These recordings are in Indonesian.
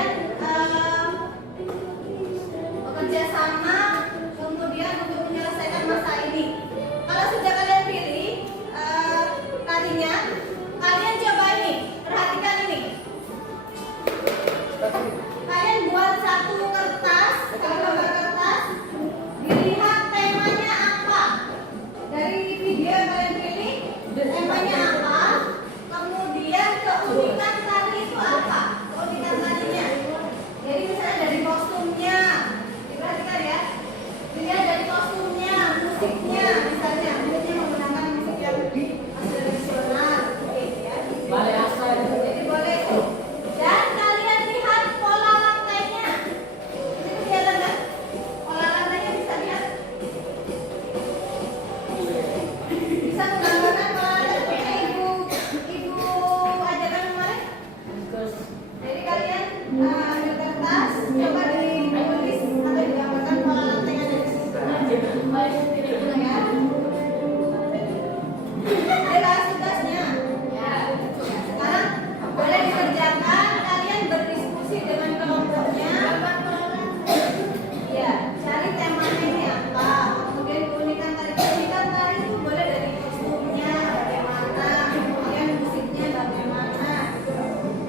kalian bekerja sama kemudian untuk menyelesaikan masa ini. Kalau sudah kalian pilih nantinya kalian coba ini, perhatikan ini. Kalian buat satu kertas, gambar kertas, dilihat temanya apa. Dari video yang kalian pilih, temanya apa, kemudian keunikan tadi itu apa, keunikan tadinya. Jadi misalnya dari kostumnya, diperhatikan ya. Dilihat dari kostumnya, musiknya, misalnya musiknya menggunakan musik yang tradisional, oke ya. Jadi boleh. Dan kalian lihat pola lantainya. Itu kelihatan kan? Pola lantainya bisa lihat. Bisa menggambarkan pola lantai ibu ajarkan kemarin. Jadi kalian di kertas coba ditulis atau digambarkan pola lantai yang ada di situ. Ya. Jelas tugasnya. Ya. Sekarang boleh dikerjakan, kalian berdiskusi dengan kelompoknya. Ya, cari temanya ini apa. Kemudian keunikan tari itu boleh dari kostumnya bagaimana, kemudian musiknya bagaimana.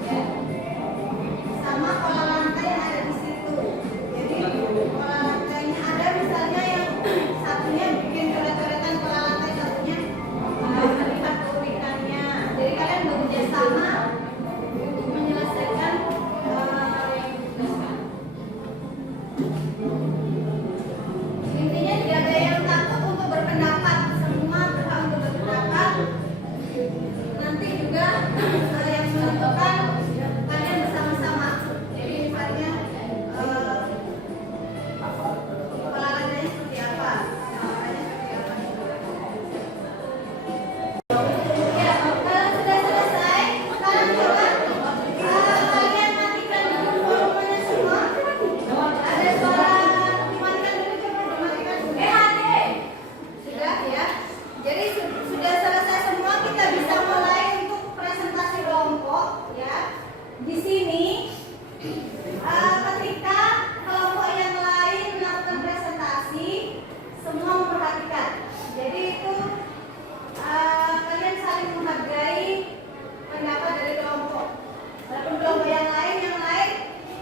Ya. Sama pola lantai yang ada di situ. Jadi pola lantainya ada misalnya yang satunya bikin coret-coretan pola lantai, satunya melihat keunikannya. Jadi kalian bekerja sama untuk menyelesaikan intinya tidak ada yang takut untuk berpendapat, semua berhak untuk berpendapat. Nanti juga yang menentukan kalian bersama-sama. Jadi misalnya pola lantainya seperti apa, warnanya seperti apa. Ya, kalau sudah selesai, sekarang coba kalian matikan dulu volumenya semua. Ada suara dimatikan dulu, coba dimatikan. Hadir. Sudah ya. Jadi sudah selesai semua, kita bisa mulai untuk presentasi kelompok ya. Di sini ketika kelompok yang lain melakukan presentasi, semua memperhatikan. Jadi itu kalian saling menghargai pendapat dari kelompok. Walaupun kelompok yang lain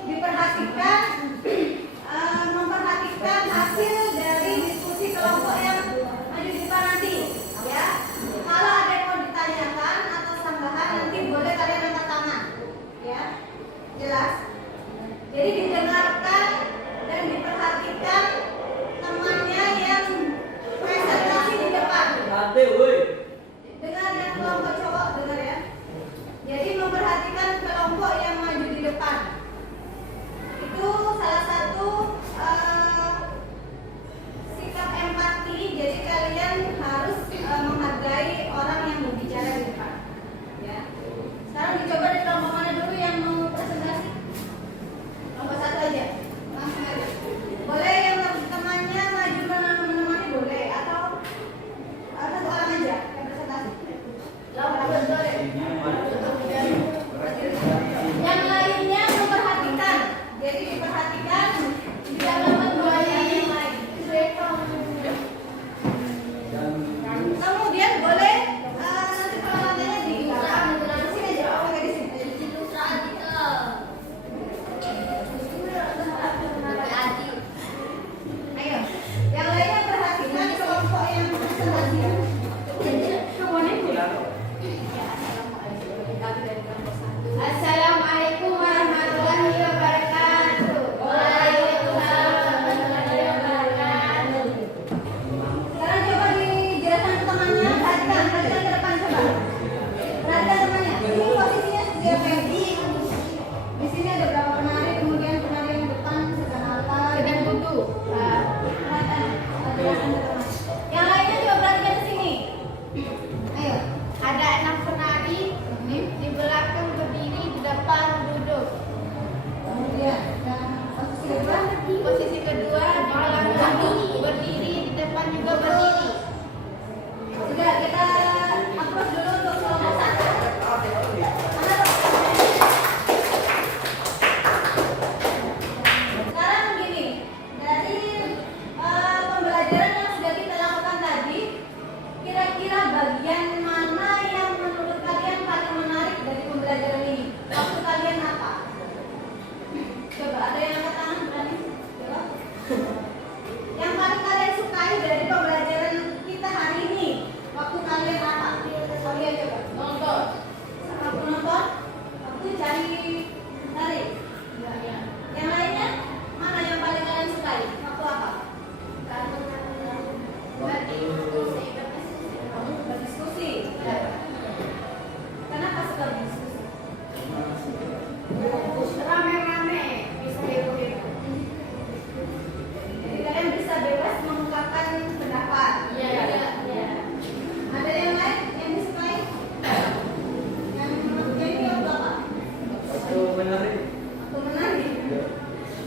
diperhatikan, memperhatikan hasil dari diskusi kelompok yang maju di depan nanti. Ya, kalau ada yang mau ditanyakan atau tambahan nanti boleh kalian angkat tangan. Ya, jelas. Jadi didengarkan dan diperhatikan temannya yang presentasi di depan. Dengar yang kelompok cowok, dengar ya. Jadi memperhatikan kelompok yang maju di depan. Itu salah satu sikap empati. Jadi kalian harus menghargai orang yang berbicara di depan. Ya. Sekarang dicoba dari kelompok mana dulu yang mau presentasi? Kelompok 1.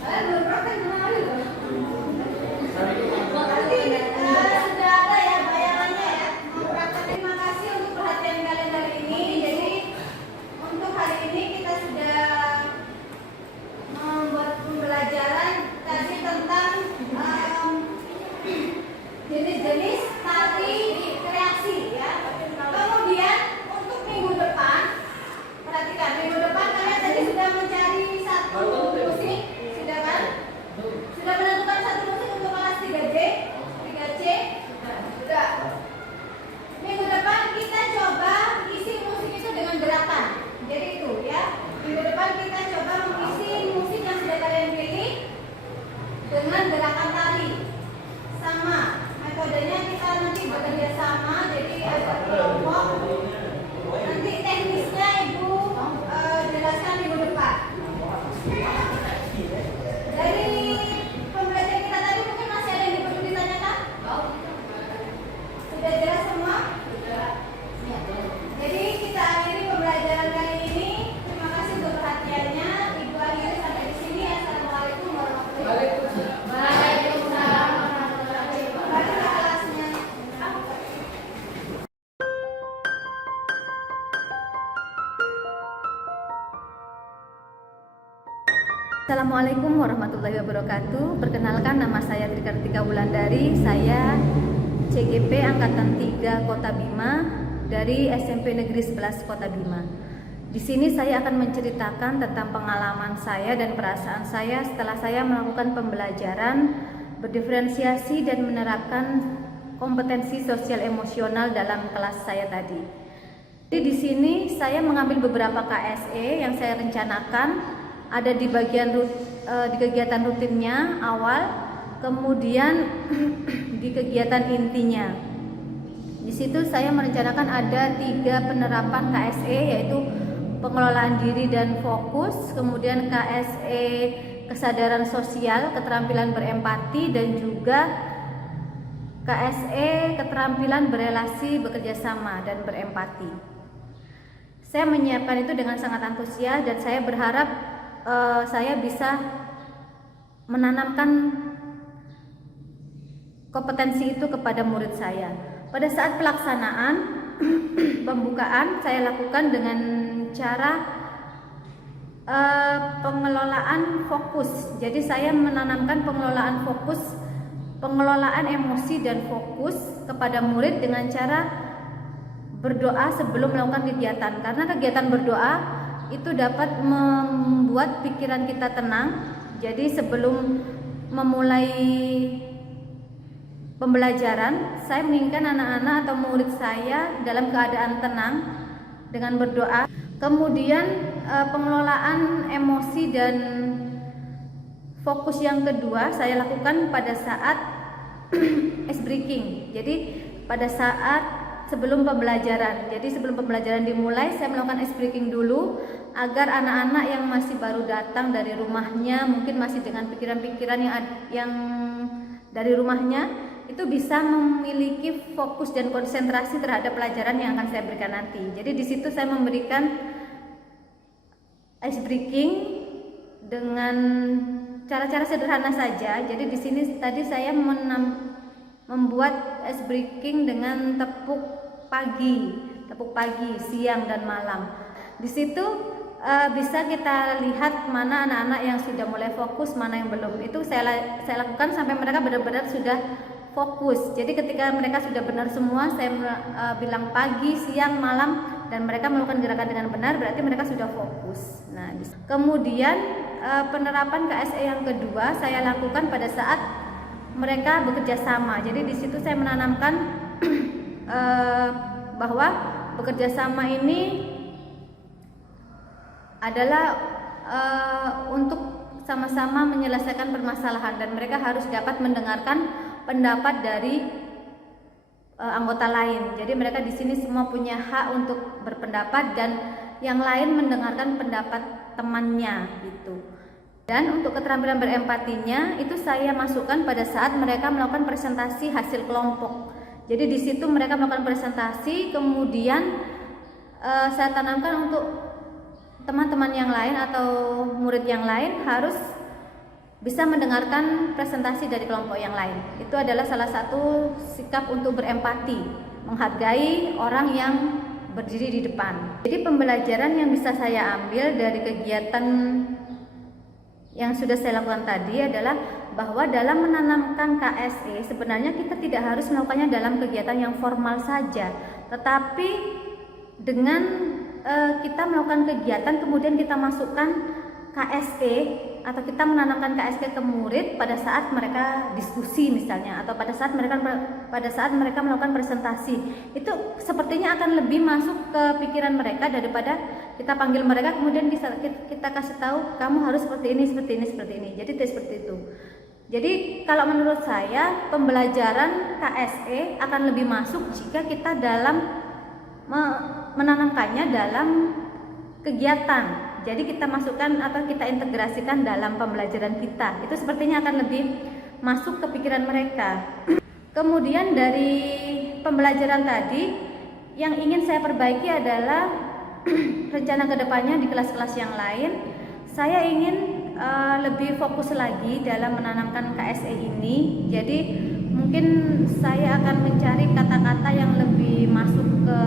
Belum praktek kemarin loh. Nanti sudah ada ya bayarannya ya. Mau praktek. Terima kasih untuk perhatian kalian hari ini. Jadi untuk hari ini kita sudah membuat pembelajaran tadi tentang jenis-jenis tari kreasi ya. Kemudian untuk minggu depan, perhatikan minggu depan kalian tadi sudah mencari satu musik, sudah kan? Sudah menentukan satu musik untuk kelas 3C, 3C, sudah. Minggu depan kita coba isi musik itu dengan gerakan. Jadi itu ya. Minggu depan kita coba mengisi musik yang sudah kalian pilih dengan gerakan tari. Sama metodenya kita nanti bekerja sama, jadi ada kelompok. Nanti teknisnya Ibu jelaskan minggu depan. Dari pembelajaran kita tadi mungkin masih ada yang perlu ditanyakan? Sudah jelas semua? Ya. Jadi kita akhiri pembelajaran kali ini. Terima kasih untuk perhatiannya. Ibu akhiri sampai di sini. Assalamualaikum warahmatullahi wabarakatuh. Waalaikumsalam warahmatullahi wabarakatuh. Assalamualaikum warahmatullahi wabarakatuh. Perkenalkan, nama saya Trikartika Wulandari. Saya CGP Angkatan 3 Kota Bima dari SMP Negeri 11 Kota Bima. Di sini saya akan menceritakan tentang pengalaman saya dan perasaan saya setelah saya melakukan pembelajaran berdiferensiasi dan menerapkan kompetensi sosial emosional dalam kelas saya tadi. Jadi di sini saya mengambil beberapa KSE yang saya rencanakan ada di bagian di kegiatan rutinnya awal, kemudian di kegiatan intinya. Di situ saya merencanakan ada 3 penerapan KSE, yaitu pengelolaan diri dan fokus, kemudian KSE kesadaran sosial, keterampilan berempati, dan juga KSE keterampilan berelasi, bekerja sama, dan berempati. Saya menyiapkan itu dengan sangat antusias dan saya berharap saya bisa menanamkan kompetensi itu kepada murid saya. Pada saat pelaksanaan pembukaan saya lakukan dengan cara pengelolaan fokus. Jadi saya menanamkan pengelolaan fokus, pengelolaan emosi dan fokus kepada murid dengan cara berdoa sebelum melakukan kegiatan. Karena kegiatan berdoa itu dapat membuat pikiran kita tenang. Jadi sebelum memulai pembelajaran, saya menginginkan anak-anak atau murid saya dalam keadaan tenang dengan berdoa. Kemudian pengelolaan emosi dan fokus yang kedua saya lakukan pada saat ice breaking. Jadi pada saat sebelum pembelajaran. Jadi sebelum pembelajaran dimulai, saya melakukan ice breaking dulu agar anak-anak yang masih baru datang dari rumahnya, mungkin masih dengan pikiran-pikiran yang dari rumahnya, itu bisa memiliki fokus dan konsentrasi terhadap pelajaran yang akan saya berikan nanti. Jadi di situ saya memberikan ice breaking dengan cara-cara sederhana saja. Jadi di sini tadi saya membuat ice breaking dengan tepuk pagi, siang dan malam. Di situ bisa kita lihat mana anak-anak yang sudah mulai fokus, mana yang belum. Itu saya lakukan sampai mereka benar-benar sudah fokus. Jadi ketika mereka sudah benar semua, saya bilang pagi, siang, malam, dan mereka melakukan gerakan dengan benar, berarti mereka sudah fokus. Nah, kemudian penerapan KSE yang kedua saya lakukan pada saat mereka bekerja sama. Jadi di situ saya menanamkan bahwa bekerja sama ini adalah untuk sama-sama menyelesaikan permasalahan dan mereka harus dapat mendengarkan pendapat dari anggota lain. Jadi mereka di sini semua punya hak untuk berpendapat dan yang lain mendengarkan pendapat temannya gitu. Dan untuk keterampilan berempatinya itu saya masukkan pada saat mereka melakukan presentasi hasil kelompok. Jadi di situ mereka melakukan presentasi, kemudian saya tanamkan untuk teman-teman yang lain atau murid yang lain harus bisa mendengarkan presentasi dari kelompok yang lain. Itu adalah salah satu sikap untuk berempati, menghargai orang yang berdiri di depan. Jadi pembelajaran yang bisa saya ambil dari kegiatan yang sudah saya lakukan tadi adalah bahwa dalam menanamkan KSE sebenarnya kita tidak harus melakukannya dalam kegiatan yang formal saja, tetapi dengan kita melakukan kegiatan kemudian kita masukkan KSE atau kita menanamkan KSE ke murid pada saat mereka diskusi misalnya, atau pada saat mereka melakukan presentasi, itu sepertinya akan lebih masuk ke pikiran mereka daripada kita panggil mereka kemudian kita kasih tahu kamu harus seperti ini. Jadi tidak seperti itu. Jadi kalau menurut saya pembelajaran KSE akan lebih masuk jika kita dalam menanamkannya dalam kegiatan. Jadi kita masukkan atau kita integrasikan dalam pembelajaran kita. Itu sepertinya akan lebih masuk ke pikiran mereka. Kemudian dari pembelajaran tadi yang ingin saya perbaiki adalah rencana kedepannya di kelas-kelas yang lain. Saya ingin lebih fokus lagi dalam menanamkan KSE ini. Jadi mungkin saya akan mencari kata-kata yang lebih masuk ke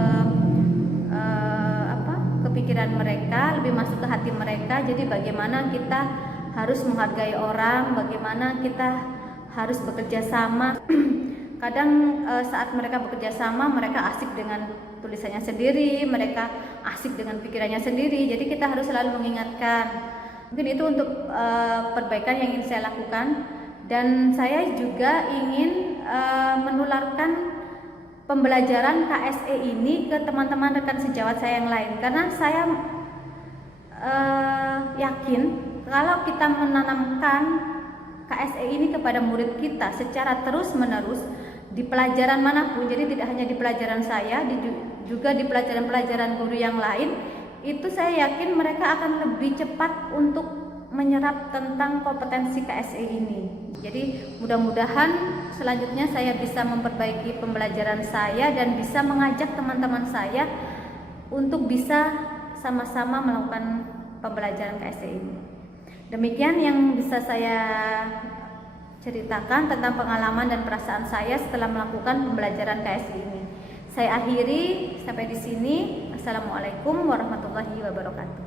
pikiran mereka, lebih masuk ke hati mereka. Jadi bagaimana kita harus menghargai orang, bagaimana kita harus bekerja sama. Kadang saat mereka bekerja sama, mereka asik dengan tulisannya sendiri, mereka asik dengan pikirannya sendiri. Jadi kita harus selalu mengingatkan. Mungkin itu untuk perbaikan yang ingin saya lakukan. Dan saya juga ingin menularkan pembelajaran KSE ini ke teman-teman rekan sejawat saya yang lain, karena saya yakin kalau kita menanamkan KSE ini kepada murid kita secara terus-menerus di pelajaran manapun, jadi tidak hanya di pelajaran saya, juga di pelajaran-pelajaran guru yang lain, itu saya yakin mereka akan lebih cepat untuk menyerap tentang kompetensi KSE ini. Jadi mudah-mudahan selanjutnya saya bisa memperbaiki pembelajaran saya dan bisa mengajak teman-teman saya untuk bisa sama-sama melakukan pembelajaran KSE ini. Demikian yang bisa saya ceritakan tentang pengalaman dan perasaan saya setelah melakukan pembelajaran KSE ini. Saya akhiri sampai di sini. Assalamualaikum warahmatullahi wabarakatuh.